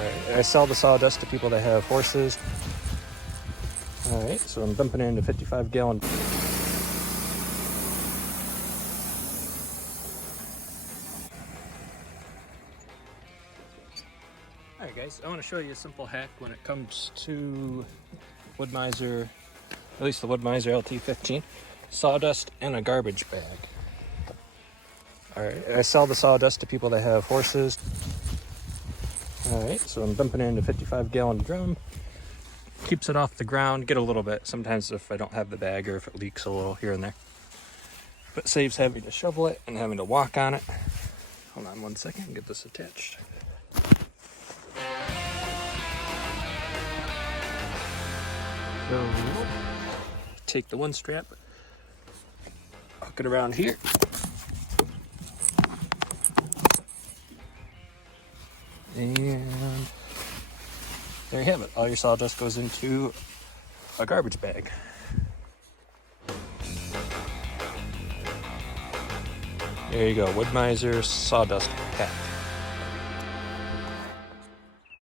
Alright, I sell the sawdust to people that have horses. Alright, so I'm dumping it into 55-gallon. Alright guys, I want to show you a simple hack when it comes to Wood-Mizer, at least the Wood-Mizer LT15, sawdust and a garbage bag. Alright, I sell the sawdust to people that have horses. Alright, so I'm dumping it into a 55-gallon drum. Keeps it off the ground, get a little bit sometimes if I don't have the bag or if it leaks a little here and there. But saves having to shovel it and having to walk on it. Hold on one second, get this attached. So, take the one strap, hook it around here. And there you have it. All your sawdust goes into a garbage bag. There you go, Wood-Mizer sawdust pack.